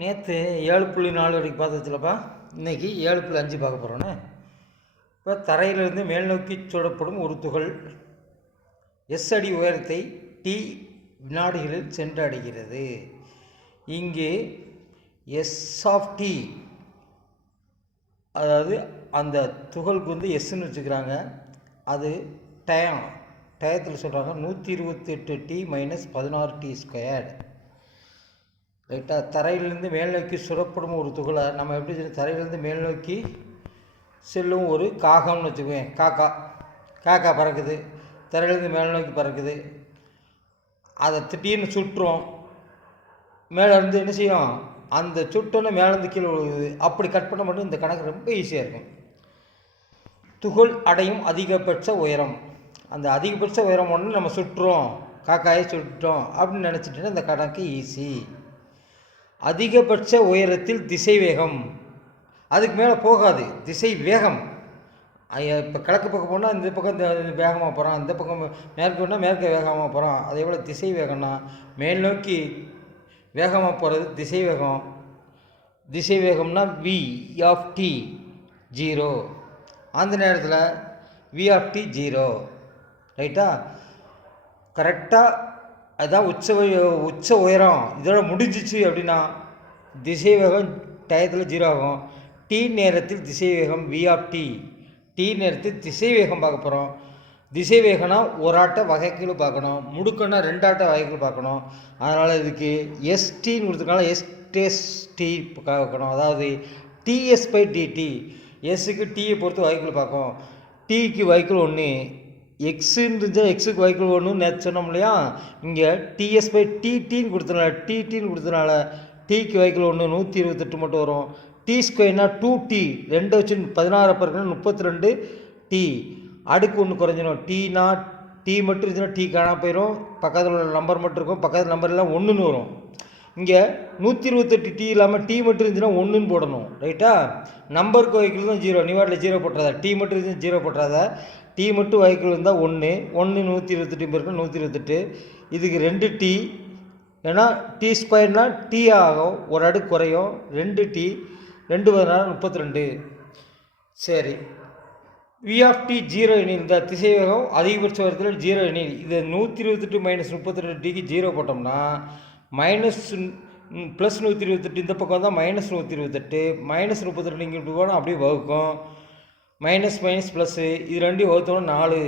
நேற்று 7.4 வரைக்கும் பார்த்துச்சுலப்பா. இன்றைக்கி 7.5 பார்க்க போகிறோன்னே. இப்போ தரையிலிருந்து மேல் நோக்கி சுடப்படும் ஒரு துகள் எஸ் அடி உயரத்தை டி வினாடிகளில் சென்று அடைகிறது. இங்கே எஸ் ஆஃப் டி, அதாவது அந்த துகளுக்கு வந்து எஸ்ன்னு வச்சுக்கிறாங்க. அது டயத்தில் சொல்கிறாங்க 128 டி மைனஸ் 16 டி ஸ்கொயர்டு. ரைட்டாக, தரையிலிருந்து மேல் நோக்கி சுடப்படும் ஒரு துகளை நம்ம எப்படி சொல்லி, தரையிலேருந்து மேல் நோக்கி செல்லும் ஒரு காகம்னு வச்சுக்குவேன். காக்கா பறக்குது, தரையிலேருந்து மேல் நோக்கி பறக்குது. அதை திடீர்னு சுட்டுரும். மேலேருந்து என்ன செய்யும், அந்த சுட்டோன்னு மேலேருந்து கீழே விழுகுது. அப்படி கட் பண்ண மட்டும் இந்த கணக்கு ரொம்ப ஈஸியாக இருக்கும். துகள் அடையும் அதிகபட்ச உயரம், அந்த அதிகபட்ச உயரம் ஒன்று நம்ம சுட்டுறோம், காக்காயை சுட்டுட்டோம் அப்படின்னு நினச்சிட்டோன்னா இந்த கணக்கு ஈஸி. அதிகபட்ச உயரத்தில் திசை வேகம், அதுக்கு மேலே போகாது, திசை வேகம். இப்போ கிழக்கு பக்கம் போனால் இந்த பக்கம் வேகமாக போகிறான், இந்த பக்கம் மேற்கு போனால் மேற்கு வேகமாக போகிறான். அதே போல் திசை வேகம்னா மேல் நோக்கி வேகமாக போகிறது திசை வேகம். திசை வேகம்னா வி ஆஃப் டி 0, அந்த நேரத்தில் வி ஆஃப் டி 0. ரைட்டா, கரெக்டாக அதுதான் உச்ச உயரம். இதோட முடிஞ்சிச்சு அப்படின்னா திசை வேகம் டயத்தில் 0 ஆகும். டி நேரத்தில் திசை வேகம் வி ஆஃப் டி. டி நேரத்தில் திசை வேகம் பார்க்க போகிறோம். திசை வேகம்னா ஒரு ஆட்டை வகைக்கீழ் பார்க்கணும், முடுக்கன்னா 2 ஆட்டை வகைக்கீழ் பார்க்கணும். அதனால் இதுக்கு எஸ்டின்னு கொடுத்துருக்காங்க, எஸ்டி பார்க்கணும். அதாவது டிஎஸ் பை டிடி. எஸ்ஸுக்கு டியை பொறுத்து வகைக்கீழ் பார்க்கும். டிக்கு வகைக்கீழ் 1, எக்ஸுன்னு இருந்துச்சா எக்ஸுக்கு வகைக்கீழ் 1 நேற்று சொன்னோம் இல்லையா. இங்கே டிஎஸ் பை டிடின்னு கொடுத்தனால டிக்கு வகைக்கீழ் 1 128 மட்டும் வரும். டி ஸ்கொயர்னா 2t, 2 வச்சு 16 பிறகு 32 டி. அடுக்கு 1 குறைஞ்சிடும். டீனா டி மட்டும் இருந்துச்சுன்னா டி காணா போயிடும், பக்கத்தில் உள்ள நம்பர் மட்டும் இருக்கும், பக்கத்தில் நம்பர் எல்லாம் 1ன்னு வரும். இங்கே 128 டி இல்லாமல் டி மட்டும் இருந்துச்சுன்னா 1ன்னு போடணும். ரைட்டா, நம்பருக்கு வகைக்கீழ் தான் 0, நிவாட்டில் 0 போட்டுறாத. டி மட்டும் இருந்துச்சு 0 போட்டுறாத. டி மட்டும் வகைக்கீழ் இருந்தால் 1 128 பிறகு 128. இதுக்கு 2 டி, ஏன்னா டி ஸ்கொயர்னா டி ஆகும், ஒரு அடுக்கு குறையும். 2 டி 2 16 32. சரி, வி ஆஃப் டி 0 எனில், இந்த திசைவேகம் அதிகபட்ச உயரத்தில் 0 எனில், இது 128 மைனஸ் 32 டிக்கு 0 போட்டோம்னா மைனஸ் ப்ளஸ் 128, இந்த பக்கம் தான் மைனஸ் 128, மைனஸ் 32 இங்கே போனால் அப்படியே வகுக்கும். மைனஸ் மைனஸ் ப்ளஸ்ஸு, இது ரெண்டையும் வகுத்தோம்னா 4.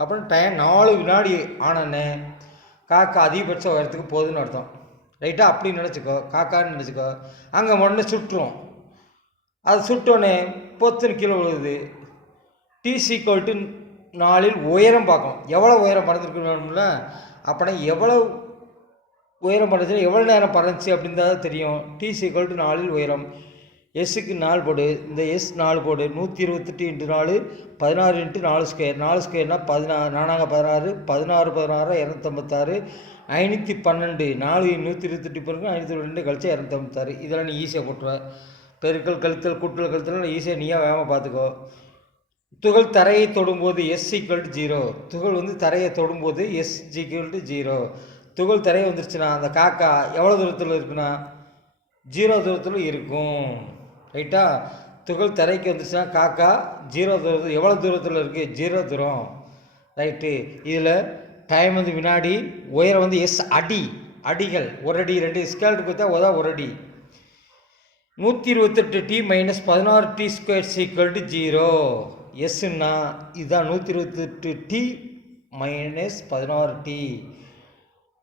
அப்புறம் டைம் 4 வினாடி ஆனோன்னே காக்கா அதிகபட்ச உயரத்துக்கு போகுதுன்னு அர்த்தம். ரைட்டா, அப்படி நினச்சிக்கோ, காக்கான்னு நினச்சிக்கோ. அங்கே உடனே சுட்டுரும். அது சுட்டோன்னே பொத்துன்னு கீழே விழுகுது. டி = 4 உயரம் பார்க்கணும், எவ்வளோ உயரம் பறந்துருக்குன்னு. அப்படின்னா எவ்வளோ உயரம் பறந்துச்சுன்னா எவ்வளோ நேரம் பறந்துச்சு அப்படின்னு தான் தெரியும். டி = 4 உயரம். எஸ்ஸுக்கு 4 போடு, இந்த எஸ் 4 போடு. 128 × 4 16 × 4 ஸ்கொயர். 4 ஸ்கொயர்னா 16, 4 16 16 256 512. 4 128 பிறகு 502 கழிச்சு 256. இதெல்லாம் நீ ஈஸியாக போட்டுருவேன். பெருக்கல் கழித்தல் கூட்டல் கழித்தல் ஈஸியாக நீயாக வேகமாக பார்த்துக்கோ. துகள் தரையை தொடும்போது எஸ் = 0. துகள் வந்து தரையை தொடும்போது எஸ் = 0. துகள் தரையை வந்துருச்சுன்னா அந்த காக்கா எவ்வளோ தூரத்தில் இருக்குன்னா 0 தூரத்தில் இருக்கும். ரைட்டா, துகள் தரைக்கு வந்துச்சுன்னா காக்கா 0 தூரத்தில், எவ்வளோ தூரத்தில் இருக்குது, 0 தூரம். ரைட்டு, இதில் டைம் வந்து வினாடி, உயரம் வந்து எஸ் அடிகள், 1 அடி 2 ஸ்கேல்டு கொடுத்தா உதா 1 அடி. 128 டி மைனஸ் 16 டி ஸ்கொயர் = 0. எஸ்ன்னா இதுதான் 128 டி மைனஸ் 16 டி.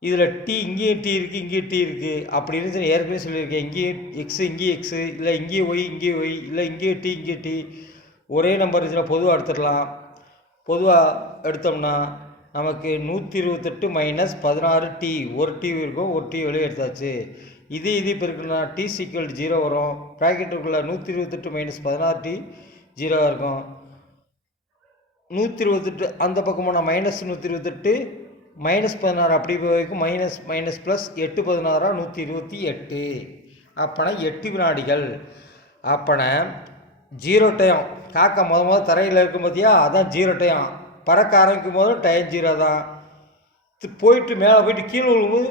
இதில் டி இங்கேயும் டி இருக்குது, இங்கேயும் டி இருக்குது. அப்படி இருந்துச்சு ஏற்கனவே சொல்லியிருக்கேன். இங்கேயும் எக்ஸு, இங்கேயும் எக்ஸு, இல்லை இங்கேயும் ஒய், இங்கேயும் ஒய், இல்லை இங்கேயும் டி, இங்கேயும் டி. ஒரே நம்பர் இருந்துச்சுன்னா பொதுவாக எடுத்துடலாம். பொதுவாக எடுத்தோம்னா நமக்கு 128 மைனஸ் 16 டி, ஒரு டி இருக்கும், ஒரு டி வெளியே எடுத்தாச்சு. இது இப்போ இருக்குன்னா டி = 0 வரும். ப்ராக்கெட்டுக்குள்ளே 128 மைனஸ் 16 டி 0 இருக்கும். 128 அந்த பக்கம் போனால் மைனஸ் 128 மைனஸ் 16 அப்படி போய்க்கும். Minus plus 8 16 128. அப்போனா 8 வினாடிகள். அப்போனா 0 டைம். காக்கா முதல் தரையில் இருக்கும் பார்த்தியா, அதான் 0 டைம். பறக்க ஆரம்பிக்கும் போதும் டைம் 0 தான். போயிட்டு மேலே போயிட்டு கீழே விழும்போது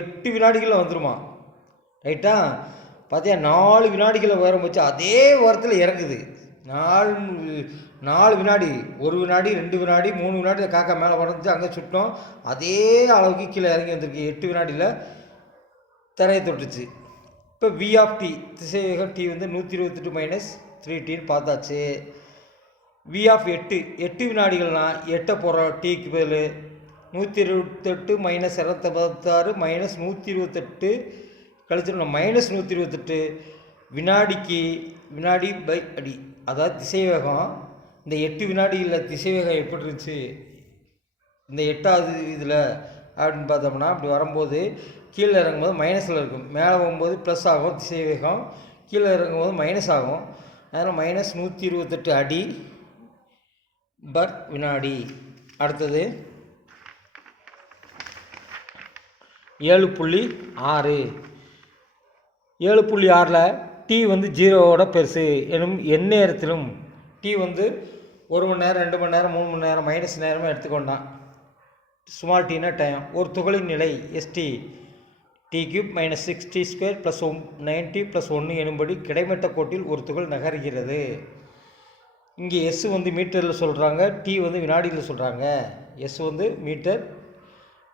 8 வினாடிகளில் வந்துடுமா. ரைட்டா? பார்த்தியா 4 வினாடிகளை உயரம் வச்சு அதே உயரத்தில் இறங்குது. 4 வினாடி, 1 வினாடி, 2 வினாடி, 3 வினாடி காக்கா மேலே பறந்துச்சு, அங்கே சுட்டோம், அதே அளவுக்கு கீழே இறங்கி வந்திருக்கு. 8 வினாடியில் தரையை தொட்டுச்சு. இப்போ வி ஆஃப் டி திசைவேகம் டி வந்து 128 மைனஸ் 3tன்னு பார்த்தாச்சு. வி ஆஃப் 8 வினாடிகள்னால் 8 போடுறோம், டிக்கு பதில் 128 மைனஸ் 256 மைனஸ் 128 கழிச்சிடணும் மைனஸ் 128 வினாடிக்கு வினாடி பை அடி, அதாவது திசைவேகம். இந்த 8 வினாடிகளில் திசைவேகம் எப்படி இருந்துச்சு இந்த 8வது இதில் அப்படின்னு பார்த்தோம்னா, அப்படி வரும்போது கீழே இறங்கும்போது மைனஸில் இருக்கும், மேலே போகும்போது ப்ளஸ் ஆகும் திசைவேகம், கீழே இறங்கும்போது மைனஸ் ஆகும். அதனால் மைனஸ் 128 அடி பர் வினாடி. அடுத்தது 7.6 7.6ல் டி வந்து 0வோட பெருசு எனும் எந்நேரத்திலும் டி வந்து 1 மணி நேரம், 2 மணி நேரம், 3 மணி நேரம் மைனஸ் நேரமாக எடுத்துக்கொண்டான். ஸ்மால் டீனா டைம். ஒரு துகளின் நிலை S T t³ minus 6t² plus 90 plus 1 எனும்படி கிடைமட்ட கோட்டில் ஒரு துகள் நகர்கிறது. இங்கே எஸ் வந்து மீட்டரில் சொல்கிறாங்க, டி வந்து வினாடியில் சொல்கிறாங்க. எஸ் வந்து மீட்டர்,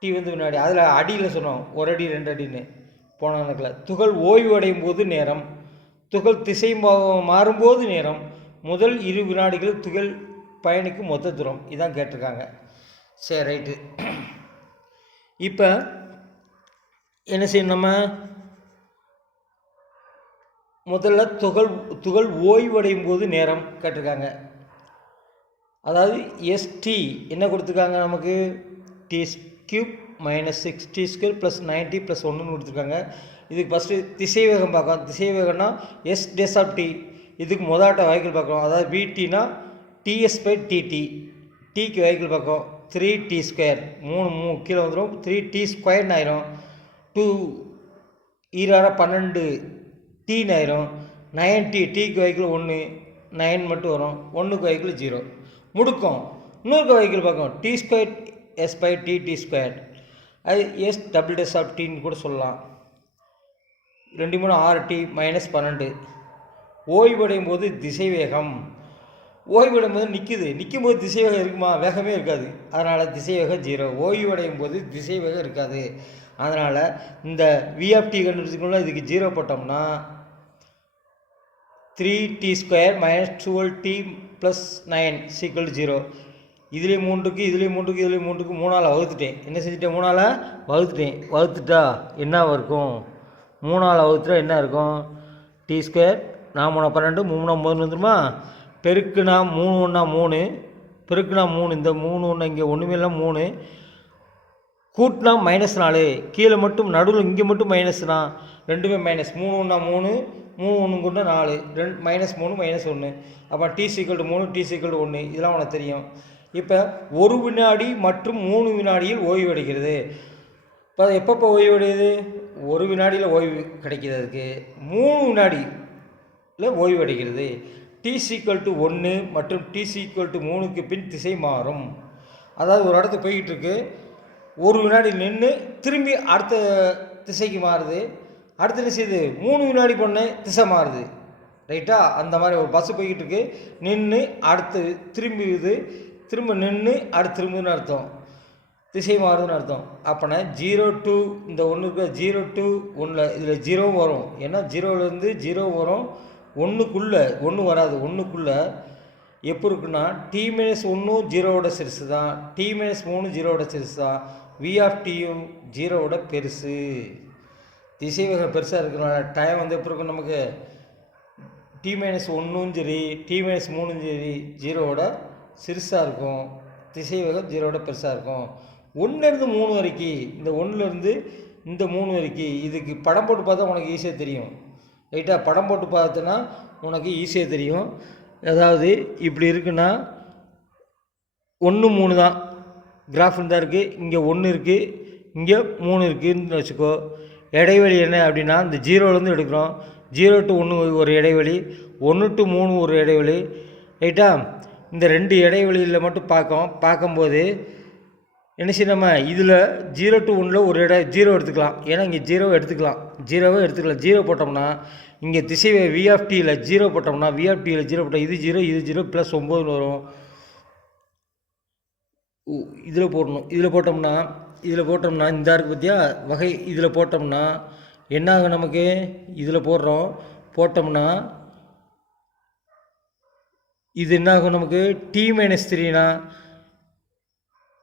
டி வந்து வினாடி. அதில் அடியில் சொன்னோம், 1 அடி 2 அடின்னு போன கணக்கில். துகள் ஓய்வு அடையும் போது நேரம், துகள் திசை மாறும்போது நேரம், முதல் 2 வினாடிகள் துகள் பயணிக்கும் மொத்த தூரம், இதான் கேட்டிருக்காங்க. சரி, ரைட்டு. இப்போ என்ன செய்யணும், நம்ம முதல்ல துகள் ஓய்வடையும் போது நேரம் கேட்டிருக்காங்க. அதாவது எஸ்டி என்ன கொடுத்துருக்காங்க நமக்கு, t³ minus 6t² plus 90 plus 1ன்னு கொடுத்துருக்காங்க. இதுக்கு ஃபஸ்ட்டு திசைவேகம் பார்க்கலாம். திசைவேகம்னா எஸ் டேஸ் ஆஃப் டி, இதுக்கு மொதாட்ட வாய்க்கல் பார்க்கலாம். அதாவது விடினா ts/dt, டிக்கு வாய்க்கல் பார்க்கும் 3t², 3 கீழே வந்துடும், 3t² ஆயிரும். 2 12 டீன்னு ஆயிரும். 90 டிக்கு வாய்க்கல் 1, 9 மட்டும் வரும், 1க்கு வாய்க்கல் 0 முடுக்கும். இன்னொரு வாய்க்கல் பார்க்கும் t² s/dt², அது எஸ் டபுள் டேஸ் ஆஃப் டின்னு கூட சொல்லலாம். 2 3 6t மைனஸ் 12. ஓய்வடையும் போது திசைவேகம், ஓய்வடையும் போது நிற்கும் போது திசைவேகம் இருக்குமா, வேகமே இருக்காது. அதனால் திசைவேகம் 0. ஓய்வடையும் போது திசைவேகம் இருக்காது. அதனால் இந்த வி ஆஃப் டி கண்டுபிடிச்சிக்கணும்னா இதுக்கு 0 போட்டோம்னா 3t² மைனஸ் 12t ப்ளஸ் 9 = 0. இதுலேயும் 3க்கு இதுலேயும் 3க்கு இதுலேயும் 3க்கு 3ஆல் வகுத்துட்டேன். என்ன செஞ்சுட்டேன், 3ஆல் வகுத்துட்டா என்ன இருக்கும், 3ஆல் வகுத்துட்டா என்ன இருக்கும், t², 4 12, 3 9 வந்துருமா. பெருக்குனா 3 1 3, பெருக்குனா 3, இந்த 3 1 இங்கே ஒன்றுமே இல்லை 3, கூட்டினா -4, கீழே மட்டும் நடுவில் இங்கே மட்டும் மைனஸ்னா, ரெண்டுமே மைனஸ். 3 1 3, 3 1 கொண்டு 4, -3 -1. அப்போ t = 3, t = 1. இதெல்லாம் உனக்கு தெரியும். இப்போ 1 வினாடி மற்றும் 3 வினாடியில் ஓய்வடைகிறது. இப்போ எப்பப்போ ஓய்வடையுது, 1 வினாடியில் ஓய்வு கிடைக்கிறது, அதுக்கு 3 வினாடியில் ஓய்வடைகிறது. t = 1 மற்றும் t = 3க்கு பின் திசை மாறும். அதாவது ஒரு இடத்துக்கு போய்கிட்டு இருக்கு, 1 வினாடி நின்று திரும்பி அடுத்த திசைக்கு மாறுது, அடுத்த என்ன செய்யுது, 3 வினாடி பண்ண திசை மாறுது. ரைட்டா? அந்த மாதிரி ஒரு பஸ்ஸு போய்கிட்டு இருக்கு, நின்று அடுத்து திரும்பிது, திரும்ப நின்று அடுத்து திரும்புதுன்னு அர்த்தம், திசை மாறுதுன்னு அர்த்தம். அப்போனா 0 to இந்த 1 இருக்க 0 to 1, இதில் 0 வரும். ஏன்னா 0லேருந்து 0 வரும், 1க்குள்ளே 1 வராது. 1க்குள்ளே எப்போ இருக்குன்னா t-1 0வோட சிறுசு தான், t-3 0வோட சிறுசு தான், வி ஆஃப் டியும் 0வோட பெருசு. திசைவேகம் பெருசாக இருக்கிறனால டைம் வந்து எப்போ இருக்கும் நமக்கு, t-1ம் சரி t-3ம் சரி 0வோட சிறுசாக இருக்கும், திசைவேகம் 0வோட பெருசாக இருக்கும். 1லேருந்து 3 வரைக்கும், இந்த 1லேருந்து இந்த 3 வரைக்கும், இதுக்கு படம் போட்டு பார்த்தா உனக்கு ஈஸியாக தெரியும். ரைட்டாக? படம் போட்டு பார்த்தோன்னா உனக்கு ஈஸியாக தெரியும். அதாவது இப்படி இருக்குன்னா 1 3 தான் கிராஃப் தான் இருக்குது, இங்கே 1 இருக்குது, இங்கே 3 இருக்குதுன்னு வச்சுக்கோ. இடைவெளி என்ன அப்படின்னா, இந்த 0லேருந்து எடுக்கிறோம், 0 to 1 ஒரு இடைவெளி, 1 to 3 ஒரு இடைவெளி. ரைட்டா? இந்த 2 இடைவெளியில் மட்டும் பார்க்கும்போது என்ன செய்யணுமா இதில் 0 to 1 ஒரு இடம் 0 எடுத்துக்கலாம். ஏன்னா இங்கே 0 எடுத்துக்கலாம், 0 எடுத்துக்கலாம். 0 போட்டோம்னா இங்கே திசை V(t)யில் 0 போட்டோம்னா V(t)யில் 0 போட்டால் இது 0 இது 0 ப்ளஸ் 9 வரும். இதில் போடணும். இதில் போட்டோம்னா இந்த இருக்குது பார்த்தியா வகை. இதில் போட்டோம்னா என்ன ஆகும் நமக்கு? இதில் போட்டோம்னா இது என்ன ஆகும் நமக்கு? t-3னா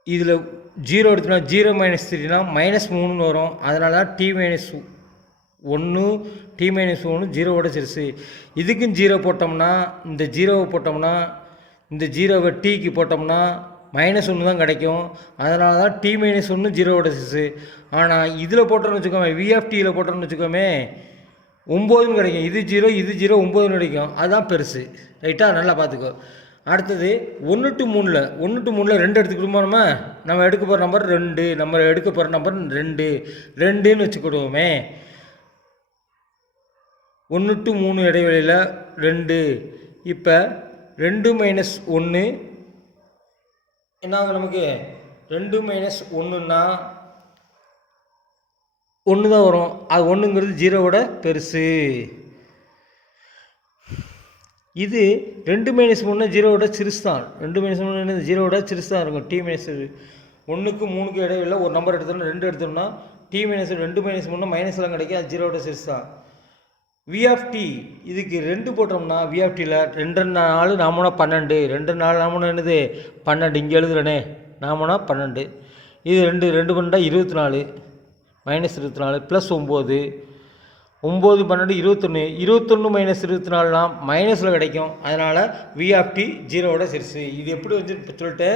இதில் 0 எடுத்தோம்னா 0 - 3னா -3ன்னு வரும். அதனால தான் t-1 t-1 0வோட சிறுசு. இதுக்கும் 0 போட்டோம்னா இந்த 0வை போட்டோம்னா இந்த 0வை டீக்கு போட்டோம்னா -1 தான் கிடைக்கும். அதனால தான் t-1 0வோட சிறுசு. ஆனால் இதில் போட்டோன்னு வச்சுக்கோமே V(t)யில் போட்டோன்னு வச்சுக்கோமே 9ன்னு கிடைக்கும். இது 0 இது 0 9ன்னு கிடைக்கும். அதுதான் பெருசு. ரைட்டா? நல்லா பார்த்துக்கோ. அடுத்தது 1 to 3ல் 2 எடுத்துக்கிட்டோமா? நம்ம எடுக்க போகிற நம்பர் 2, நம்ம எடுக்க போகிற நம்பர் 2ன்னு வச்சுக்கிடுவோமே. 1 to 3 இடைவெளியில் 2. இப்போ 2 - 1 என்ன ஆகும் நமக்கு? 2 - 1ன்னா 1 தான் வரும். அது 1ங்கிறது 0வோட பெருசு. இது 2 - 3 0வோட சிறுசு தான். 2 - 3 0வோட சிறுசு தான் இருக்கும். t-1க்கும் 3க்கும் இடையில ஒரு நம்பர் எடுத்தோம்னா 2 எடுத்தோம்னா t-2 - 3 மைனஸ்லாம் கிடைக்கும். அது 0வோட சிறுசு தான். V(t) இதுக்கு 2 போட்டோம்னா V(t)யில் 2 4 நாமனா 12, 2 4 நாமனா என்னது 12. இங்கே எழுதுறனே நாமனா 12. இது 2 2 பண்ணால் 24 -24 ப்ளஸ் 9 9 12 21 21 - 24னா மைனஸில் கிடைக்கும். அதனால் V(t) 0வோட சிறுசு. இது எப்படி வந்து சொல்லிட்டு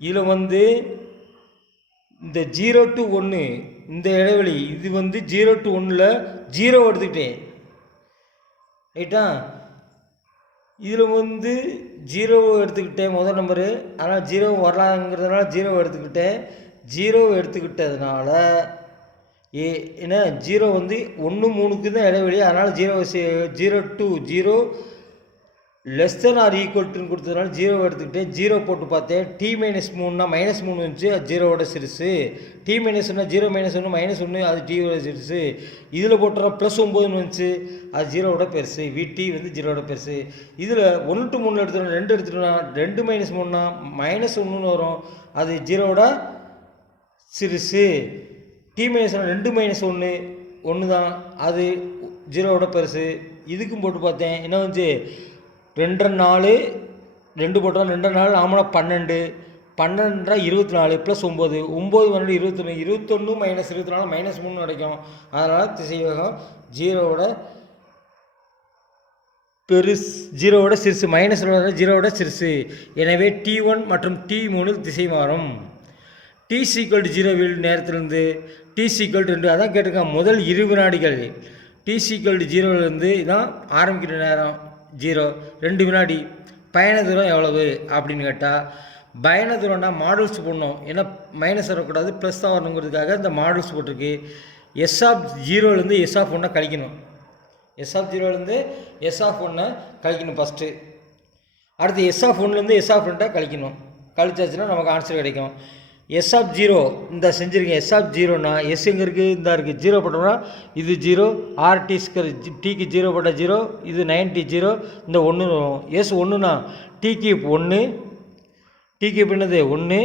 இதில் இந்த 0 to 1 இந்த இடைவெளி இது 0 to 1ல் 0 எடுத்துக்கிட்டேன். ரைட்டா? இதில் 0 எடுத்துக்கிட்டேன் முதல் நம்பரு. அதனால் 0 வரலாங்கிறதுனால 0 எடுத்துக்கிட்டேன். 0 எடுத்துக்கிட்டதுனால ஏன்னா 0 1 3க்கு தான் இடைவெளி. அதனால் 0 to 0 லெஸ் தென் ஆர் ஈக்குவல்ட்டுன்னு கொடுத்ததுனால 0 எடுத்துக்கிட்டேன். 0 போட்டு பார்த்தேன். t-3னா -3 வந்துச்சு. அது 0வோட சிறுசு. t-1 0 - 1 -1 அது t-வோட சிறுசு. இதில் போட்டோம் +9 வந்துச்சு. அது 0வோட பெருசு. V(t) 0வோட பெருசு. இதில் 1 to 3 எடுத்துட்டோம் 2 எடுத்துட்டோம்னா 2 - 3னா -1ன்னு வரும். அது 0வோட சிறுசு. t-2 - 1 1 தான். அது 0வோட பெருசு. இதுக்கும் போட்டு பார்த்தேன். என்ன வந்துச்சு? 2 4 2 போட்டோம் 2 4 நாமனா 12 12 24 ப்ளஸ் 9 9 12 21 21 - 24 -3 கிடைக்கும். அதனால் திசைவேகம் 0வோட பெருசு 0வோட சிறுசு. -0வோட சிறுசு. எனவே t1 மற்றும் t3 திசை மாறும். t=0 நேரத்திலிருந்து t=2 அதான் கேட்டிருக்கான். முதல் 20 வினாடிகள் t=0லேருந்து இதான் ஆரம்பிக்கிற நேரம் 0 2 வினாடி. பயண தூரம் எவ்வளவு அப்படின்னு கேட்டால் பயண தூரம்னா மாடல்ஸ் போடணும். ஏன்னா மைனஸ் வரக்கூடாது ப்ளஸ் தான் வரணுங்கிறதுக்காக இந்த மாடல்ஸ் போட்டிருக்கு. S(0)லேருந்து S(1) கழிக்கணும். S(0)லேருந்து S(1) கழிக்கணும் ஃபஸ்ட்டு. அடுத்து S(1)லேருந்து S(2) கழிக்கணும். கழிச்சாச்சுன்னா நமக்கு ஆன்சர் கிடைக்கும். S(0) இந்த செஞ்சுருக்கேன். S(0)னா S எங்கே இருக்குது? இந்த இருக்குது. 0 போட்டோம்னா இது 0 RT². Tக்கு 0 போட்டால் 0. இது 9T 0. இந்த 1 வரும். S(1)னா T³ 1 T³ என்னது 1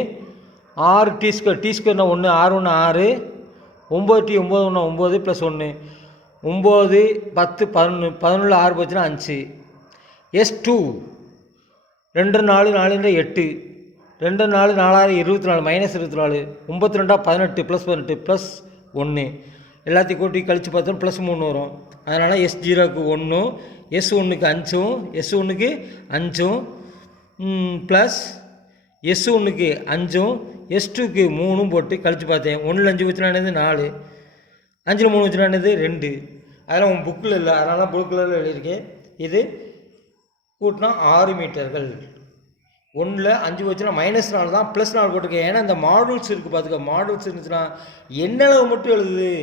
RT². T²னா 1 R1 6 9T 9 9 ப்ளஸ் 1 9 10 11 11 6 போச்சுன்னா 5. S2 2 4 4 8 2 4 4 24 -24 92 18 ப்ளஸ் 18 ப்ளஸ் 1 எல்லாத்தையும் கூட்டி கழித்து பார்த்தோம் ப்ளஸ் 3 வரும். அதனால் S0க்கு 1 S1க்கு 5 S1க்கு 5 ப்ளஸ் S1க்கு 5 S2க்கு 3 போட்டு கழித்து பார்த்தேன். 1ல் 5 வச்சுனா என்னது 4 5ல் 3 வச்சுனா என்னது 2. அதெல்லாம் உங்கள் புக்கில் இல்லை, அதனால தான் ப்ளூ கலரில் எழுதியிருக்கேன். இது கூட்டினா 6 மீட்டர்கள். 1ல் 5 வச்சுன்னா -4 தான் +4 போட்டிருக்கேன். ஏன்னா இந்த மாடல்ஸ் இருக்குது பார்த்துக்க. மாடல்ஸ் இருந்துச்சுன்னா என்னளவு மட்டும் எழுதுது.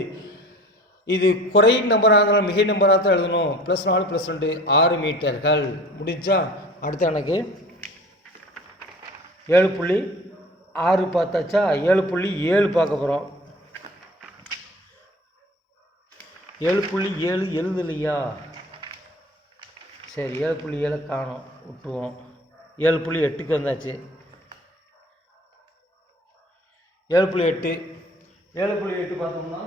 இது குறை நம்பராக இருந்தாலும் மிகை நம்பராக தான் எழுதணும். +4 +2 6 மீட்டர்கள். முடிஞ்சா அடுத்த எனக்கு 7.2 6 பார்த்தாச்சா, 7.7 பார்க்க போகிறோம். 7.7 எழுதலையா? சரி, 7.7 காணோம், விட்டுருவோம். 7.8க்கு வந்தாச்சு. 7.8 பார்த்தோம்னா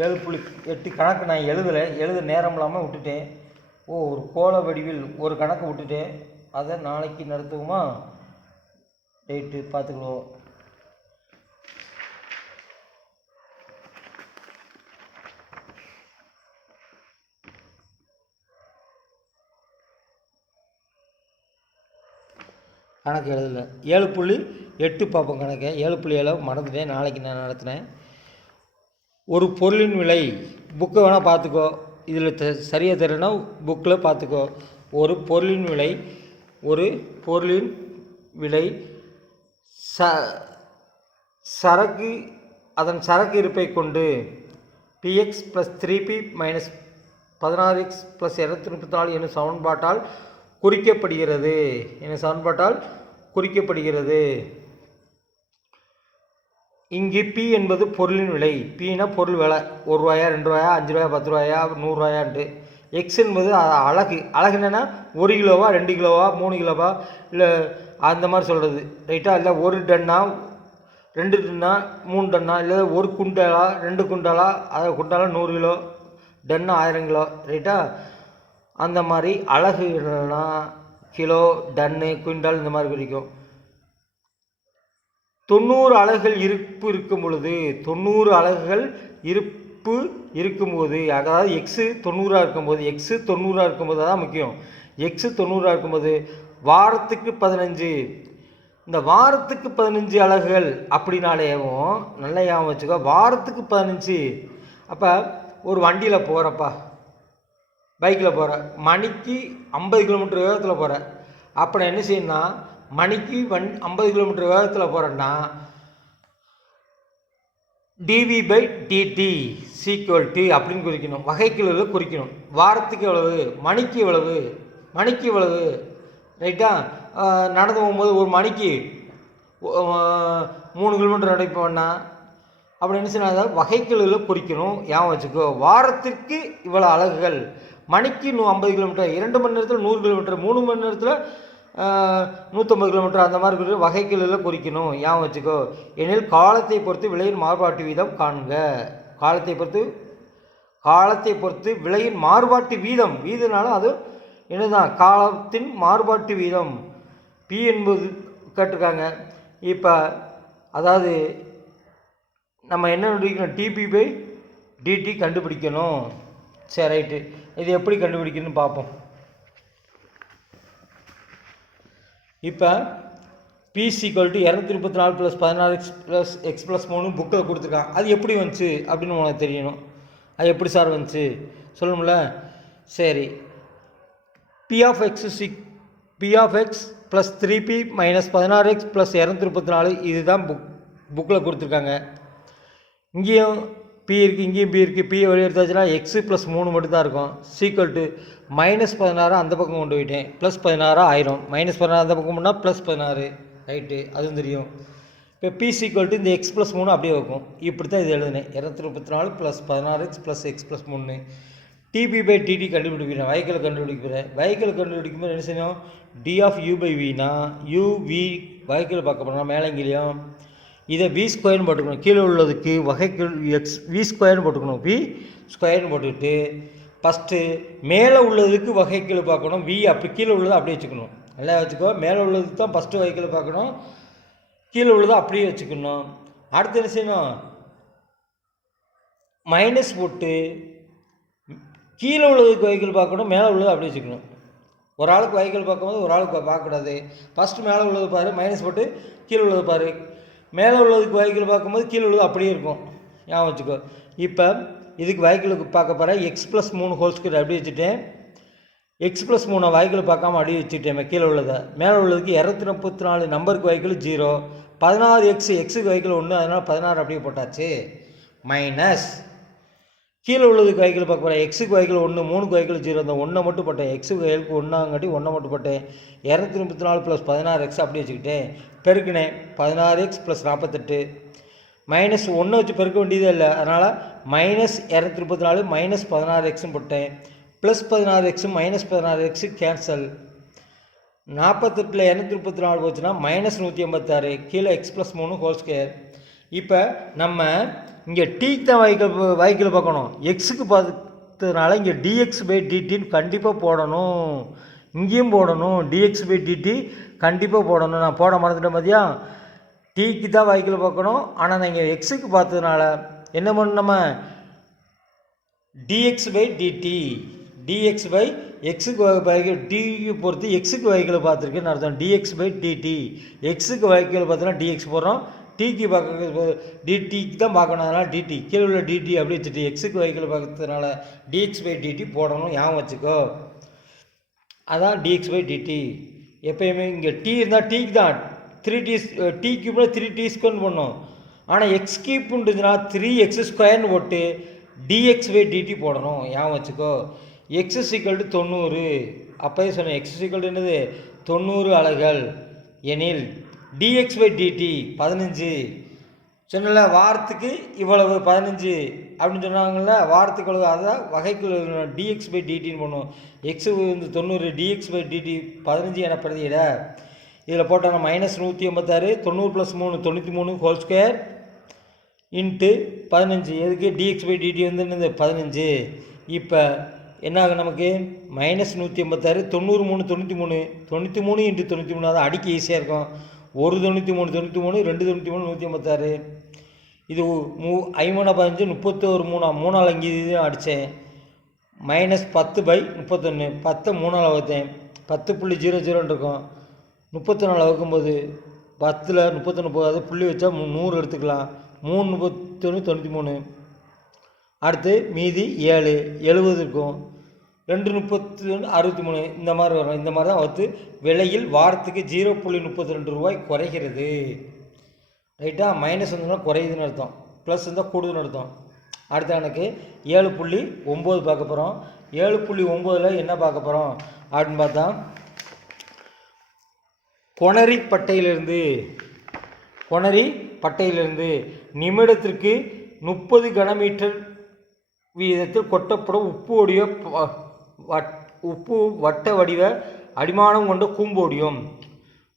7.8 கணக்கு நான் எழுத நேரம் இல்லாமல் விட்டுட்டேன். ஒரு கோள வடிவில் ஒரு கணக்கு விட்டுட்டேன். அதை நாளைக்கு நடத்துவோமா? ரைட்டு, பார்த்துக்குவோம். கணக்கு எழுதலை. 7.8 பார்ப்போம் கணக்கு. 7.7 மறந்துட்டேன், நாளைக்கு நான் நடத்துகிறேன். ஒரு பொருளின் விலை, புக்கை வேணால் பார்த்துக்கோ, இதில் சரியாக தெரியலனா புக்கில் பார்த்துக்கோ. ஒரு பொருளின் விலை சரக்கு அதன் சரக்கு இருப்பை கொண்டு px + 3p - 16x + 234 என்னும் சமன்பாட்டால் குறிக்கப்படுகிறது. இங்கு P என்பது பொருளின் விலை. Pனா பொருள் விலை, 1 ரூபாயா, 2 ரூபாயா, 5 ரூபாயா, 10 ரூபாயா, 100 ரூபாயான்ட்டு. எக்ஸ் என்பது அழகு என்னென்னா 1 கிலோவா, 2 கிலோவா, 3 கிலோவா, இல்லை அந்த மாதிரி சொல்கிறது. ரைட்டா? இல்லை 1 டன்னா, 2 டன்னா, 3 டன்னா, இல்லை 1 குண்டாலா, 2 குண்டாலா, அதை குண்டாலா 100 கிலோ, டன்னா 1000 கிலோ. ரைட்டா? அந்த மாதிரி அழகு என்னன்னா கிலோ, டன்னு, குவிண்டால் இந்த மாதிரி பிரிக்கும். 90 அலகுகள் இருப்பு இருக்கும்போது, அதாவது எக்ஸு 90 இருக்கும்போது அதான் முக்கியம். எக்ஸு 90 இருக்கும்போது வாரத்துக்கு 15, இந்த வாரத்துக்கு 15 அலகுகள் அப்படின்னாலேயும் நல்லா ஞாபகம் வச்சுக்கோ. வாரத்துக்கு 15. அப்போ ஒரு வண்டியில் போகிறப்பா, பைக்கில் போகிற, மணிக்கு 50 கிலோமீட்டர் வேகத்தில் போகிற. அப்போ நான் என்ன செய்யணும்னா, மணிக்கு 50 கிலோமீட்டர் வேகத்தில் போகிறேன்னா dv/dt = அப்படின்னு குறிக்கணும், வகைக்கெழுவில் குறிக்கணும். வாரத்துக்கு எவ்வளவு, மணிக்கு எவ்வளவு. ரைட்டா? நடந்து போகும்போது ஒரு மணிக்கு 3 கிலோமீட்டர் நடப்போம்னா அப்படி என்ன செய்யணும், அதாவது வகைக்கெழுவில் குறிக்கணும். ஞாபகம் வச்சுக்கோ. வாரத்திற்கு இவ்வளோ அலகுகள், மணிக்கு 50 கிலோமீட்டர், 2 மணி நேரத்தில் 100 கிலோமீட்டர், 3 மணி நேரத்தில் 150 கிலோமீட்டர், அந்த மாதிரி வகைக்கெழுவில் குறிக்கணும். ஞாபகம் வச்சுக்கோ. எனில் காலத்தை பொறுத்து விலையின் மாறுபாட்டு வீதம் காண்க. காலத்தை பொறுத்து விலையின் மாறுபாட்டு வீதனாலும் அது என்னதான், காலத்தின் மாறுபாட்டு வீதம் P என்பது கேட்டிருக்காங்க. இப்போ அதாவது நம்ம என்ன கண்டுபிடிக்கணும், dp/dt கண்டுபிடிக்கணும். சரி, ரைட்டு. இது எப்படி கண்டுபிடிக்கணும்னு பார்ப்போம். இப்போ P = 234 + 16x + x + 3 புக்கில் கொடுத்துருக்கான். அது எப்படி வந்துச்சு அப்படின்னு உனக்கு தெரியணும். அது எப்படி சார் வந்துச்சு சொல்லணும்ல? சரி, P of x + 3p - 16x + 234 இதுதான் புக்கில் கொடுத்துருக்காங்க. இங்கேயும் P இருக்குது, இங்கேயும் P இருக்குது. P வெளியே எடுத்தாச்சுன்னா x + 3 மட்டும்தான் இருக்கும். -16 அந்த பக்கம் கொண்டு போயிட்டேன், +16 ஆயிரும். -16 அந்த பக்கம் பண்ணால் +16. ரைட்டு, அதுவும் தெரியும். இப்போ P = இந்த x + 3 அப்படியே வைக்கும். இப்படி தான் இது எழுதுனேன். 234 + 16x + x + 3. dp/dt கண்டுபிடிக்கிறேன். வகைக்கெழு கண்டுபிடிக்கும்போது என்ன செய்யணும், d/u/vனா uv வகைக்கெழு பார்க்க போகிறோம் மேலங்கிலையும். இதை v² போட்டுக்கணும். கீழே உள்ளதுக்கு வகைக்கெழு x v² போட்டுக்கணும். v² போட்டுக்கிட்டு ஃபஸ்ட்டு மேலே உள்ளதுக்கு வகைக்கெழு பார்க்கணும். அப்படி கீழே உள்ளதை அப்படியே வச்சுக்கணும். நல்லா வச்சுக்கோ. மேலே உள்ளதுக்கு தான் ஃபஸ்ட்டு வகைக்கெழு பார்க்கணும், கீழே உள்ளதை அப்படியே வச்சுக்கணும். அடுத்து என்ன செய்யணும், மைனஸ் போட்டு கீழே உள்ளதுக்கு வகைக்கெழு பார்க்கணும், மேலே உள்ளதை அப்படியே வச்சுக்கணும். ஒரு ஆளுக்கு வகைக்கெழு பார்க்கும்போது ஒரு ஆளுக்கு பார்க்கக்கூடாது. ஃபஸ்ட்டு மேலே உள்ளது பாரு, மைனஸ் போட்டு கீழே உள்ளது பாரு. மேலே உள்ளதுக்கு வகைக்கெழு பார்க்கும்போது கீழே உள்ளது அப்படியே இருக்கும். ஞாபகம் வச்சுக்கோ. இப்போ இதுக்கு வகைக்கெழு பார்க்க போகிறேன். x + 3² அப்படியே வச்சுட்டேன். x + 3 வகைக்கெழு பார்க்காம அப்படியே வச்சுட்டேன். கீழே உள்ளதை மேலே உள்ளதுக்கு 234 நம்பருக்கு வகைக்கெழு 0, 16x எக்ஸுக்கு வகைக்கெழு 1, அதனால் 16 அப்படியே போட்டாச்சு. மைனஸ் கீழே உள்ளதுக்கு வகைகள் பார்க்க போகிறேன். எக்ஸுக்கு வகைகள் 1, 3க்கு வகைகள் 0. அந்த 1 மட்டும் போட்டேன். எக்ஸுக்கு வகைகளுக்கு 1 1 மட்டும் போட்டேன். 234 + 16x அப்படி வச்சுக்கிட்டேன். பெருக்கினேன். 16x + 48 மைனஸ் 1 வச்சு பெருக்க வேண்டியதே இல்லை. அதனால் -234 -16x போட்டேன். +16x -16x cancel. 48ல் 234 போச்சுன்னா -186 கீழே x + 3 ஹோல் ஸ்கொயர். இப்போ நம்ம இங்கே டீக்கு தான் வாய்க்கில் பார்க்கணும். எக்ஸுக்கு பார்த்ததுனால இங்கே dx/dtன்னு கண்டிப்பாக போடணும். இங்கேயும் போடணும். dx/dt கண்டிப்பாக போடணும். நான் போட மறந்துட்டேன் பார்த்தியா. டீக்கு தான் வாய்க்கில் பார்க்கணும். ஆனால் நான் இங்கே எக்ஸுக்கு பார்த்ததுனால என்ன பண்ணணும், நம்ம dx/dt dx/xக்கு வகைகள் டிக்கு பொறுத்து எக்ஸுக்கு வகைகளை பார்த்துருக்குன்னு அர்த்தம். dx/dt எக்ஸுக்கு வகைகளை பார்த்தோன்னா dx போடுறோம். டிக்கு பார்க்க டிடிக்கு தான் பார்க்கணும். அதனால் டிடி கீழே உள்ள டிடி அப்படி வச்சுட்டு எக்ஸுக்கு வகைகளை பார்க்கறதுனால dx/dt போடணும். ஞாபகம் வச்சுக்கோ. அதான் dx/dt. எப்பயுமே இங்கே டி இருந்தால் டீக்கு தான் 3t டிக்கு 3t² பண்ணோம். ஆனால் எக்ஸ் கியூப்ன்றதுனா 3x² போட்டு dx/dt போடணும். ஞாபகம் வச்சுக்கோ. x = 90. அப்போயே சொன்னேன் x = என்னது 90 அலகுகள் எனில் dx/dt 15. சொன்னல வாரத்துக்கு இவ்வளவு 15 அப்படின்னு சொன்னாங்கல்ல. வாரத்துக்கு இவ்வளவு, அதான் வகைக்குள்ள dx/dtன்னு பண்ணுவோம். எக்ஸு வந்து 90 dx/dt 15 என பிரதியிட. இதில் போட்டோன்னா -186 90 + 3 93 ஹோல் ஸ்கொயர் இன்ட்டு 15. எதுக்கு dx/dt வந்து என்னது 15. இப்போ என்ன ஆகும் நமக்கு -186 90 3 93 93 × 93. அதான் அடிக்க ஈஸியாக இருக்கும். 1 93 93 2 93 186. இது 5 15 31 3 அங்கே அடித்தேன். -10/31 10 3 வகுத்தேன். 10.00 இருக்கும். 34 வகுக்கும்போது 10ல் 31 போகாது. புள்ளி வச்சா 100 எடுத்துக்கலாம். 3 31 93. அடுத்து மீதி 7 70 இருக்கும். 2 31 63 இந்த மாதிரி வரும். இந்த மாதிரி தான் வந்து விலையில் வாரத்துக்கு 0.32 ரூபாய் குறைகிறது. ரைட்டா. மைனஸ் வந்தோம்னா குறையுதுன்னு அர்த்தம். ப்ளஸ் இருந்தால் கூடுதுன்னு அர்த்தம். அடுத்து எனக்கு 7.9 பார்க்க போகிறோம். 7.9ல் என்ன பார்க்க போகிறோம் அப்படின்னு பார்த்தா, கொணரிப்பட்டையிலிருந்து நிமிடத்திற்கு 30 கனமீட்டர் வீதத்தில் கொட்டப்படும் உப்பு வட்ட வடிவ அடிமானம் கொண்ட கூம்போடியம்.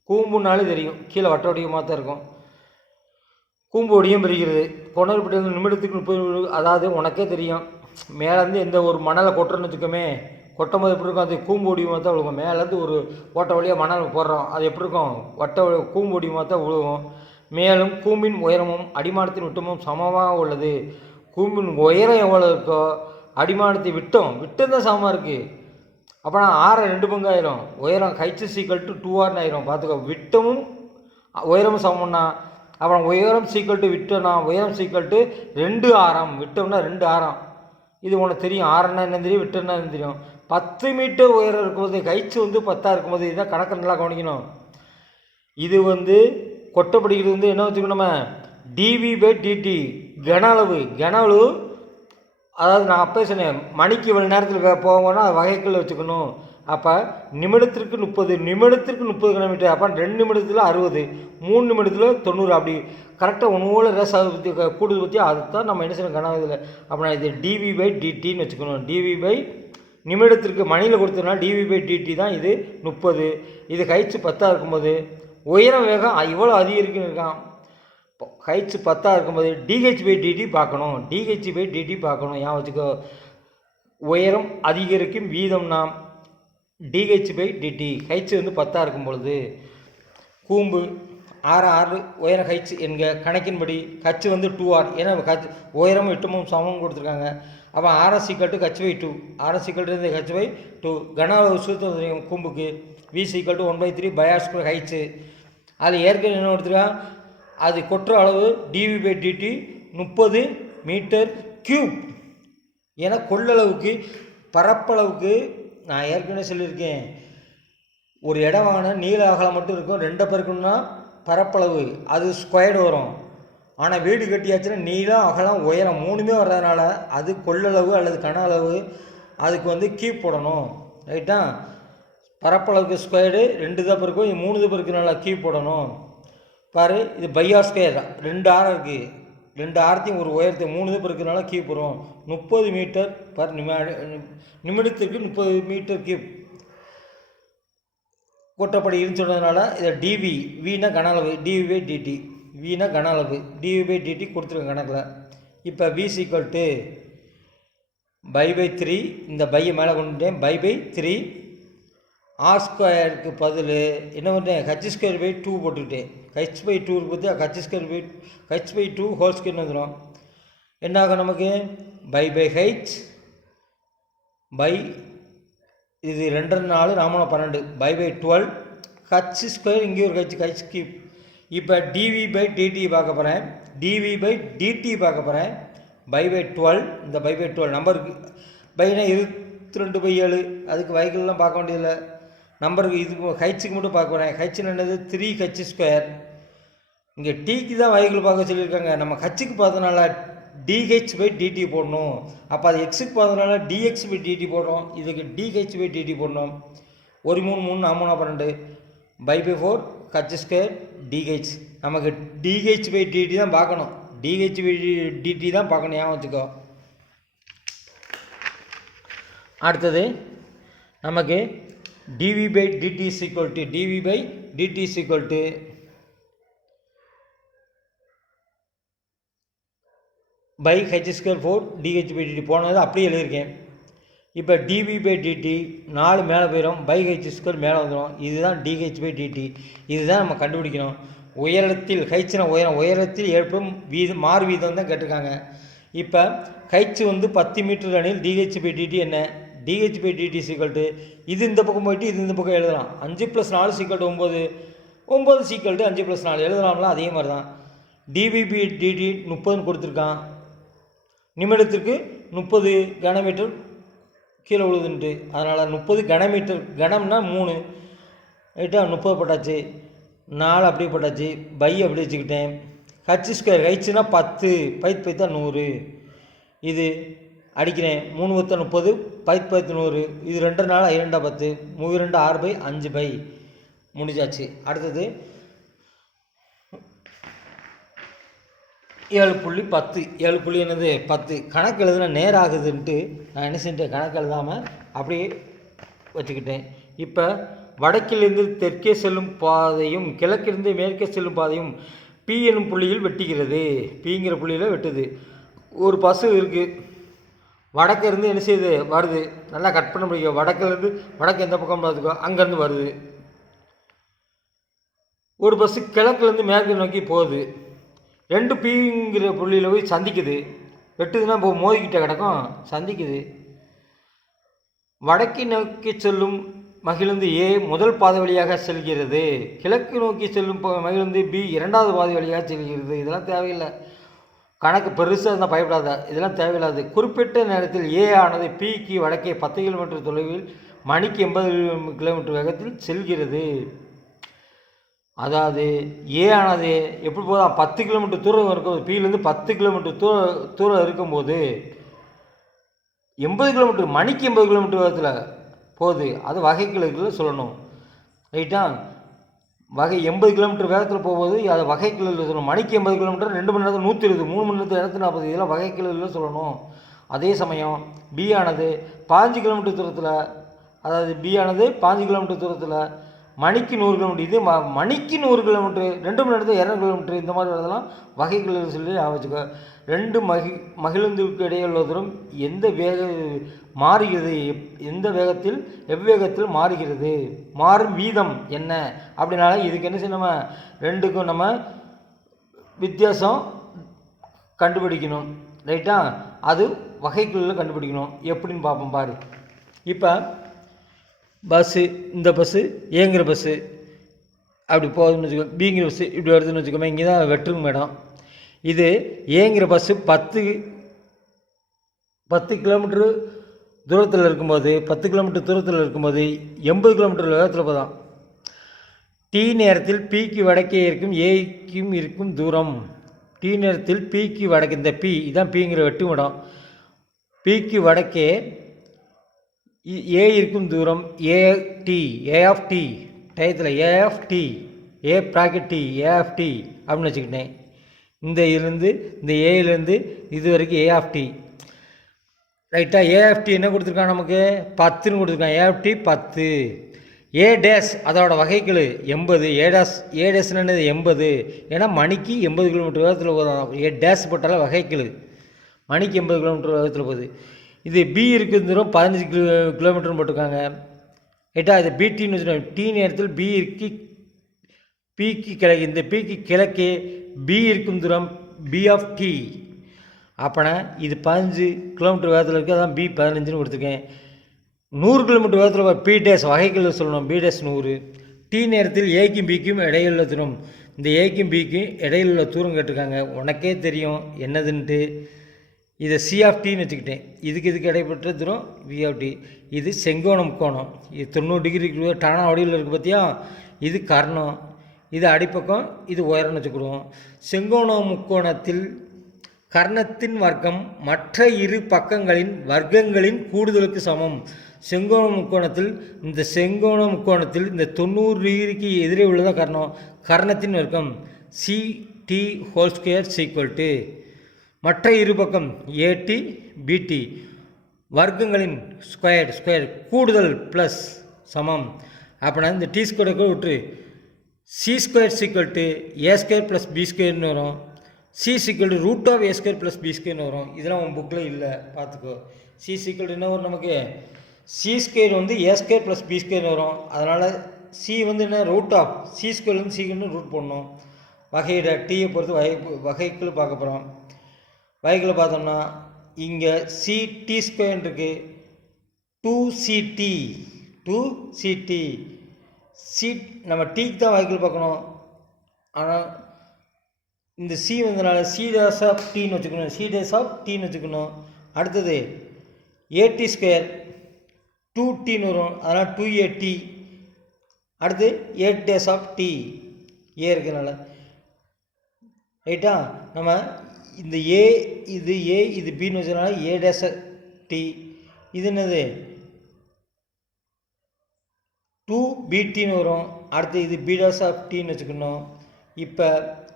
கூம்புனாலே தெரியும், கீழே வட்ட வடிவமாக தான் இருக்கும். கூம்போடியம் பெறுகிறது. கொணரிப்பட்டையிலிருந்து நிமிடத்துக்கு 30. அதாவது உனக்கே தெரியும், மேலேருந்து எந்த ஒரு மணலை கொட்டுறோன்னு வச்சுக்கோமே, கொட்டும் போது எப்படி இருக்கும், அது கூம்போடியமாக தான் விழுகும். மேலேருந்து ஒரு ஓட்ட வழியாக மணல் போடுறோம், அது எப்படி இருக்கும், கூம்போடியமாக தான் விழுகும். மேலும் கூம்பின் உயரமும் அடிமானத்தின் விட்டமும் சமமாக உள்ளது. கூம்பின் உயரம் எவ்வளோ இருக்கோ அடிமானத்தை விட்டம் தான் சமமாக இருக்குது. அப்போனா 6 2 பங்கு ஆயிரும். உயரம் h = 2r ஆயிரும். பார்த்துக்கோ. விட்டமும் உயரமும் சமம்னா அப்புறம் உயரம் = விட்டம்னா உயரம் = 2 ஆரம். விட்டம்னா 2 ஆரம். இது உனக்கு தெரியும். ஆரம்னா என்ன தெரியும், விட்டம்னா என்ன தெரியும். 10 மீட்டர் உயரம் இருக்கும்போது h வந்து 10 இருக்கும்போது இதுதான் கணக்கு நல்லா கவனிக்கணும். இது வந்து கொட்டப்படுகிறது வந்து என்ன வச்சுக்கணும், நம்ம dv/dt கன அளவு. அதாவது நான் அப்போ சொன்னேன், மணிக்கு இவ்வளோ நேரத்தில் போவோம்னா வகைக்குள்ள வச்சுக்கணும். அப்போ நிமிடத்திற்கு 30 கிலோமீட்டர். அப்போ 2 நிமிடத்தில் 60, 3 நிமிடத்தில் 90. அப்படி கரெக்டாக ஒன்று ரேஸ் பற்றி கூடுதல் பற்றி அதுதான் நம்ம என்ன செய்யணும் கன இதில். அப்படின்னா இது dv/dtன்னு வச்சுக்கணும். நிமிடத்திற்கு மணியில் கொடுத்ததுனால dv/dt தான் இது 30. இது h 10 இருக்கும்போது உயரம் வேகம் இவ்வளோ அதிகரிக்குன்னு இருக்கான். h 10 இருக்கும்போது dh/dt பார்க்கணும். dh/dt பார்க்கணும். ஏன் வச்சுக்கோ. உயரம் அதிகரிக்கும் வீதம்னா dh/dt. h வந்து 10 இருக்கும் பொழுது கூம்பு 6 உயரம் h என்க கணக்கின்படி h வந்து 2r. ஏன்னா உயரமும் விட்டமும் சமம் கொடுத்துருக்காங்க. அப்போ r = h/2. r = h/2. கன அளவு சூத்திரம் கூம்புக்கு v = 1/3 r² h. அது ஏற்கனவே என்ன கொடுத்துருக்கான், அது கொட்டுற அளவு dv/dt 30 மீட்டர் கியூப். ஏன்னா கொள்ளளவுக்கு பரப்பளவுக்கு நான் ஏற்கனவே சொல்லியிருக்கேன், ஒரு இடம் வாங்கினா நீள அகலம் மட்டும் இருக்கும். 2 பெருக்கணும்னா பரப்பளவு அது ஸ்கொயர்டு வரும். ஆனால் வீடு கட்டியாச்சுன்னா நீளம் அகலம் உயரம் 3மே வர்றதுனால அது கொள்ளளவு அல்லது கன அளவு அதுக்கு வந்து கீப் போடணும். ரைட்டா? பரப்பளவுக்கு ஸ்கொயர்டு 2 தப்பு இருக்கும், 3 தப்பு இருக்கிறனால கீப் போடணும். பாரு, இது பையா ஸ்கொயர் தான், 2 ஆரம் இருக்குது, 2 ஆரத்தையும் ஒரு உயரத்தை 3 தப்பு இருக்கிறனால கீப் வரும். 30 மீட்டர் பர் நிமிடத்திற்கு 30 மீட்டர் கீப் கொட்டப்படுதுன்னு சொன்னதுனால இதை டிவி, வினா கன அளவு, டிவி பை டிடி, வினா கன அளவு, டிவி பை டிடி கொடுத்துருங்க கணக்கில். இப்போ வி = π/3, இந்த பையை மேலே கொண்டுட்டேன், π/3 ஆர் ஸ்கொயருக்கு பதில் என்ன பண்ணுறேன், h²/2 போட்டுக்கிட்டேன். h/2 பற்றி h²/2 ஹோல் ஸ்கொயர்னு வந்துடும். என்ன ஆகும் நமக்கு, π/h பை இது 2 4 4 12 π/12 h², இங்கே ஒரு h3. இப்போ dv/dt பார்க்க போகிறேன், dv/dt பார்க்க போகிறேன். π/12, இந்த π/12 நம்பருக்கு பைனா 22/7, அதுக்கு வைக்கிள்லாம் பார்க்க வேண்டியதில்லை. நம்பருக்கு இது ஹைட்ஸுக்கு மட்டும் பார்க்க போகிறேன். ஹைட்ஸ்னு என்னது, 3h². இங்கே டீக்கு தான் வைக்கிள் பார்க்க சொல்லியிருக்காங்க. நம்ம ஹச்சுக்கு பார்த்ததுனால dh/dt போடணும். அப்போ அது எக்ஸுக்கு பார்த்ததுனால dx/dt போடுறோம். இதுக்கு dh/dt போடணும். 1 3 3 4 12 π/4 h² dh. நமக்கு dh/dt தான் பார்க்கணும், dh/dt தான் பார்க்கணும், ஞாபகம் வச்சுக்கோ. அடுத்தது நமக்கு dv/dt by h²4 dh/dt போனது அப்படியே எழுதியிருக்கேன். இப்போ dv/dt 4 மேலே போயிடும், h² மேலே வந்துடும். இதுதான் dh/dt. இதுதான் நம்ம கண்டுபிடிக்கணும். உயரத்தில் ஹைட்ஸ்னா உயரத்தில் ஏற்படும் வீதம், மாறு வீதம் தான் கேட்டிருக்காங்க. இப்போ ஹைட்ஸ் வந்து 10 மீட்டர் எனில் dh/dt என்ன, dh/dt இது இந்த பக்கம் போயிட்டு இது இந்த பக்கம் எழுதலாம். 5 + 4 = 9, 9 = 5 + 4 எழுதலாம்ல. அதே மாதிரி தான் dv/dt 30 கொடுத்துருக்கான். நிமிடத்திற்கு 30 கனமீட்டர் கீழே விழுதுன்ட்டு, அதனால் 30 கனமீட்டர், கனம்னா 3, ரைட்டா? 30 போட்டாச்சு, 4 அப்படியே போட்டாச்சு, பை அப்படி வச்சுக்கிட்டேன். h², ஹைட்ஸ்னா 10, பைத்து தான் 100. இது அடிக்கிறேன், 3 × 30, பைத்து 100. இது 2 4 2 10, 3 2 6/5 பை முடிஞ்சாச்சு. அடுத்தது 7.10, 7 என்னது 10 கணக்கு எழுதுனா நேரம் ஆகுதுன்ட்டு நான் என்ன செஞ்சேன், கணக்கு எழுதாமல் அப்படியே வச்சுக்கிட்டேன். இப்போ வடக்கிலிருந்து தெற்கே செல்லும் பாதையும் கிழக்கிலிருந்து மேற்கே செல்லும் பாதையும் பி என்னும் புள்ளியில் வெட்டுகிறது. பிங்கிற புள்ளியில் வெட்டுது. ஒரு பஸ்ஸு இருக்குது, வடக்கிருந்து என்ன செய்யுது, வருது. நல்லா கட் பண்ண முடியும். வடக்கிலேருந்து, வடக்கு எந்த பக்கம் பார்த்துக்கோ, அங்கேருந்து வருது. ஒரு பஸ்ஸு கிழக்குலேருந்து மேற்கு நோக்கி போகுது. 2 பிங்கிற புள்ளியில் போய் சந்திக்குது. வெட்டுதுன்னா இப்போ மோதிக்கிட்ட கிடக்கும், சந்திக்குது. வடக்கு நோக்கி செல்லும் மகிழுந்து ஏ முதல் பாதை வழியாக செல்கிறது. கிழக்கு நோக்கி செல்லும் மகிழுந்து பி 2வது பாதை வழியாக செல்கிறது. இதெல்லாம் தேவையில்லை, கணக்கு பெருசாக இருந்தால் பயப்படாத, இதெல்லாம் தேவையில்லாது. குறிப்பிட்ட நேரத்தில் ஏ ஆனது பிக்கு வடக்கே 10 கிலோமீட்டர் தொலைவில் மணிக்கு 80 கிலோமீட்டர் வேகத்தில் செல்கிறது. அதாவது ஏ ஆனது எப்படி போதா 10 கிலோமீட்டர் தூரம் இருக்கும்போது, பியிலேருந்து 10 கிலோமீட்டர் தூரம் இருக்கும்போது 80 கிலோமீட்டர், மணிக்கு 80 கிலோமீட்டர் வேகத்தில் போகுது. அது வகைக்கிழக்கில் சொல்லணும், ரைட்டா? வகை 80 கிலோமீட்டர் வேகத்தில் போகும்போது அதை வகைக்கிழக்கில் சொல்லணும். மணிக்கு 80 கிலோமீட்டர், 2 மணி நேரத்தில் 120, 3 மணி நேரத்தில் 240, இதெல்லாம் வகைக்கிழக்கில் சொல்லணும். அதே சமயம் பி ஆனது 5 கிலோமீட்டர் தூரத்தில், அதாவது பி ஆனது 5 கிலோமீட்டர் தூரத்தில் மணிக்கு 100 கிலோமீட்டர், இது மணிக்கு 100 கிலோமீட்டர், 2 மணி நேரத்தில் 200 கிலோமீட்டர், இந்த மாதிரி வரதெல்லாம் வகைக்கிழக்கு சொல்லி ஆவச்சுக்கோ. 2 மகிழுந்துக்கு இடையே உள்ள தூரம் எந்த மாறுகிறது, எந்த வேகத்தில் எவ்வேகத்தில் மாறுகிறது, மாறும் வீதம் என்ன அப்படின்னால இதுக்கு என்ன செய்ய, நம்ம 2க்கும் நம்ம வித்தியாசம் கண்டுபிடிக்கணும், ரைட்டா? அது வகைக்குள்ள கண்டுபிடிக்கணும். எப்படின்னு பார்ப்போம் பாரு. இப்போ பஸ்ஸு, இந்த பஸ்ஸு ஏங்கிற பஸ்ஸு அப்படி போகுதுன்னு வச்சுக்கோ, பிங்கிற பஸ்ஸு இப்படி வருதுன்னு வச்சுக்கோமே, இங்கே தான் வெட்டுங்க மேடம். இது ஏங்கிற பஸ்ஸு 10 கிலோமீட்டரு தூரத்தில் இருக்கும்போது, 10 கிலோமீட்டர் தூரத்தில் இருக்கும்போது 80 கிலோமீட்டர் வேகத்தில் போதான். டி நேரத்தில் பிக்கு வடக்கே இருக்கும் ஏக்கும் இருக்கும் தூரம் டி நேரத்தில் பிக்கு வடக்கு, இந்த பி இதான் பிங்கிற வெட்டும் இடம், பிக்கு வடக்கே ஏ இருக்கும் தூரம் ஏடி, ஏ ஆஃப் டி டயத்தில் a of d, a bracket d, a of d அப்படின்னு வச்சுக்கிட்டேன். இந்த இதுலேருந்து இந்த ஏலேருந்து இது வரைக்கும் ஏ ஆஃப் டி ரைட்டாக. ஏ ஆஃப் டி என்ன கொடுத்துருக்கான் நமக்கு 10ன்னு கொடுத்துருக்கான். ஏ ஆஃப் டி 10. ஏ டேஸ் அதோட வகைகள் 80. ஏ டேஸ்ன்னு 80, ஏன்னா மணிக்கு 80 கிலோமீட்டர் வேகத்தில் போதும். ஏ டேஸ் போட்டால வகைகள் மணிக்கு 80 கிலோமீட்டர் வேகத்தில் போகுது. இது பி இருக்குது தூரம் 15 கிலோமீட்டர்னு போட்டிருக்காங்க ரைட்டா. இது பிடின்னு வச்சுருக்காங்க. டி நேரத்தில் பி இருக்கு, பிக்கு கிழக்கு, இந்த பிக்கு கிழக்கு பி இருக்கும் தூரம் பி ஆஃப் டி. அப்போனா இது 15 கிலோமீட்டர் வேகத்தில் இருக்குது, அதான் பி 15ன்னு கொடுத்துருக்கேன். 100 கிலோமீட்டர் வேகத்தில் பி டேஸ் வகைகள் சொல்லணும். B days 100. டி நேரத்தில் ஏக்கும் பிக்கும் இடையிலுள்ள தூரம், இந்த ஏக்கும் பிக்கும் இடையிலுள்ள தூரம் கேட்டிருக்காங்க. உனக்கே தெரியும் என்னதுன்ட்டு. இதை சி ஆஃப் டின்னு வச்சுக்கிட்டேன். இதுக்கு இடைப்பட்ட தூரம் வி ஆஃப் டி. இது செங்கோண முக்கோணம், இது 90 டிகிரி டானா வடிவில் இருக்குது பார்த்தியா. இது கர்ணம், இது அடிப்பக்கம், இது உயரம்னு வச்சுக்கிடுவோம். செங்கோண முக்கோணத்தில் கர்ணத்தின் வர்க்கம் மற்ற இரு பக்கங்களின் வர்க்கங்களின் கூடுதலுக்கு சமம். செங்கோண முக்கோணத்தில் இந்த 90 டிகிரிக்கு எதிரே உள்ளதான் கர்ணம். கர்ணத்தின் வர்க்கம் C D whole square equal to மற்ற இரு பக்கம் ஏடி பிடி வர்க்கங்களின் ஸ்கொயர் கூடுதல் ப்ளஸ் சமம். அப்படின்னா இந்த டி ஸ்கொயரை விட்டு C square equal to A square plus B ஸ்கொயர்னு வரும். C equal to root of A square plus B ஸ்கொயர்னு வரும். இதெல்லாம் உன் புக்கில் இல்லை, பார்த்துக்கோ. சி சீக்வல் டு என்ன வரும் நமக்கு, c square a square plus B ஸ்கொயர்னு வரும். அதனால் சி என்ன ரூட் ஆஃப் சி ஸ்கொயர்லேருந்து சின்னு ரூட் போடணும். வகையிட டியை பொறுத்து வகைக்குள்ள பார்க்க போகிறோம். வகைக்குள்ள பார்த்தோம்னா இங்கே சி டி ஸ்கொயர் இருக்குது, 2ct சி நம்ம டிக்கு தான் வகைக்குள்ள பார்க்கணும். ஆனால் இந்த சி வந்ததுனால சி டேஸ் ஆஃப் டின்னு வச்சுக்கணும், சி டேஸ் ஆஃப் டின்னு வச்சுக்கணும். அடுத்தது ஏடி ஸ்கொயர் 2tன்னு வரும், அதனால் 2at. அடுத்து 8 டேஸ் ஆஃப் டி ஏ இருக்கிறதுனால ரைட்டா. நம்ம இந்த ஏ இது பின்னு வச்சதுனால ஏ டேஸ் டி. இது என்னது 2bt வரும். அடுத்து இது பி டேஸ் ஆஃப் டின்னு வச்சுக்கணும். இப்போ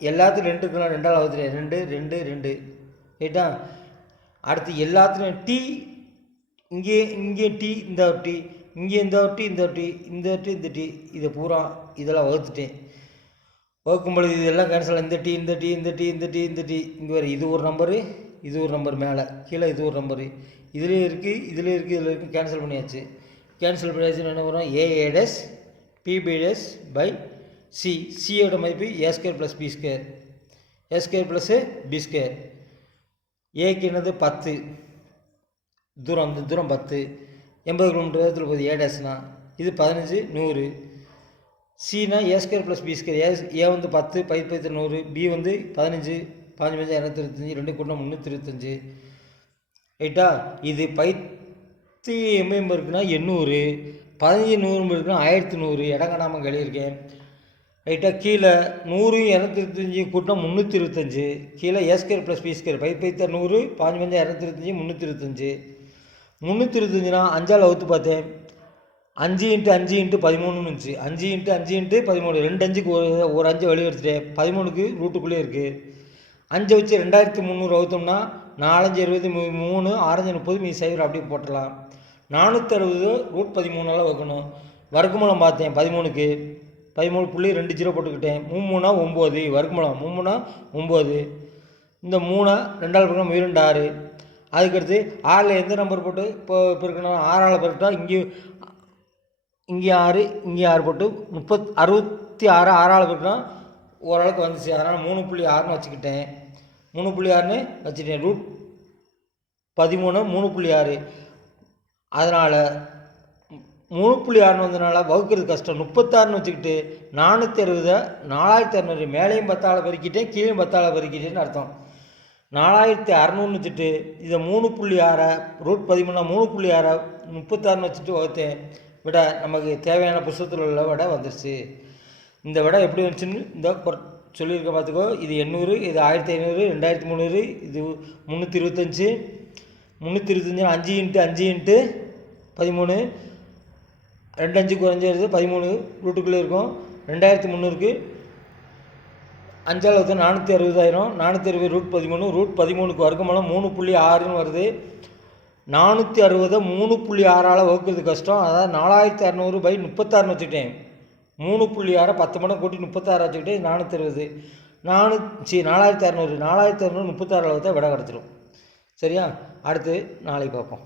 எல்லாத்துலையும் 2 இருக்கலாம், 2ஆல் வகுத்துட்டு 2 2 2 ரைட்டா. அடுத்து எல்லாத்துலையும் டி இங்கே டி இந்த டி, இங்கே இந்த டி இந்த டி இந்த டி இந்த டி, இதை பூரா இதெல்லாம் வகுத்துட்டேன். வகுக்கும்பொழுது இதெல்லாம் கேன்சல். இந்த டி இந்த டி இந்த டி இந்த டி இந்த டி இங்கே வரும். இது ஒரு நம்பரு, இது ஒரு நம்பர் மேலே கீழே, இது ஒரு நம்பரு இதுலேயே இருக்குது இதில் இருக்குது கேன்சல் பண்ணியாச்சு. கேன்சல் பண்ணியாச்சுன்னு என்ன வரும், a dash b dash by c. சியோட மதிப்பு a square plus b square, a square plus b square. ஏக்கு என்னது 10 தூரம், இந்த தூரம் 10, 80 கிலோமீட்டர் வேகத்தில் போகுது ஏ டேஸ்னா. இது 15 100. சினா ஏ ஸ்கொயர் ப்ளஸ் பி ஸ்கொயர். ஏ 10 10 100, பி 15 15 225, 2 கூட்டம் 325 ரைட்டா. இது 10 mm இருக்குன்னா 800, 15 100 இருக்குன்னா 1100. இடம் காணாமல் கழியிருக்கேன் ரைட்டா. கீழே 100 225 கூட்டம் 325, கீழே ஏ ஸ்கொயர் ப்ளஸ் பி ஸ்கொயர் 5 100 15 225 325னா 5ஆல் வகுத்து பார்த்தேன். 5 × 5 × 13 இருந்துச்சு. 5 × 5 × 13, 2 5க்கு ஒரு 5 வெளியே எடுத்துட்டேன். 13க்கு ரூட்டுக்குள்ளே இருக்குது. 5 வச்சு 2300 வகுத்தோம்னா 4 5 23, 6 5 30, மீதி 0 அப்படியே போட்டலாம். 460 ரூட் 13ஆல் வகுக்கணும். வர்க்கமூலம் பார்த்தேன் 13க்கு 13.20 போட்டுக்கிட்டேன். 3 3 9 வர்க்கமூலம் 3 9. இந்த 3 2ஆல் பெருக்கணும் 2 6. அதுக்கடுத்து 6ல் எந்த நம்பர் போட்டு இப்போ பெருக்கணும், 6ஆல் பெருக்கிட்டா இங்கே 6 இங்கே 6 போட்டு 66 6ஆல் பெருக்கினா ஓரளவுக்கு வந்துச்சு. அதனால் 3.6ன்னு வச்சுக்கிட்டேன். 3.6ன்னு வச்சுட்டேன். ரூட் 13 3.6. அதனால் 3.6ன்னு வந்ததுனால வகுக்கிறது கஷ்டம். 36ன்னு வச்சுக்கிட்டு 460 4600 மேலேயும் 10ஆல் பெருக்கிட்டேன், கீழேயும் 10ஆல் பெருக்கிட்டேன்னு அர்த்தம். 4600ன்னு வச்சுட்டு இதை 3.6 ரூட் 13 3.6 36ன்னு வச்சுட்டு வகுத்தேன். விட நமக்கு தேவையான புத்தகத்தில் உள்ள விட வந்துருச்சு. இந்த விட எப்படி வந்துச்சுன்னு இந்த சொல்லியிருக்க பார்த்துக்கோ. இது 800, இது 1500, 2300, இது 325, 325 5 × 5 × 13, 2 5 குறைஞ்சி வருது 13 ரூட்டுக்குள்ளே இருக்கும். 2300க்கு 5 460,000, 460 √13, √13க்கு வர்க்கமூலம் 3.6ன்னு வருது. 460 3.6ஆல் வகுக்கிறது கஷ்டம். அதாவது 4600/36ன்னு வச்சுக்கிட்டேன். 3.6 10 மடங்கு கூட்டி 36 வச்சுக்கிட்டேன். 460 4600 4600 36 வகுத்தா விட கிடச்சிரும். சரியா? அடுத்து நாளைக்கு பார்ப்போம்.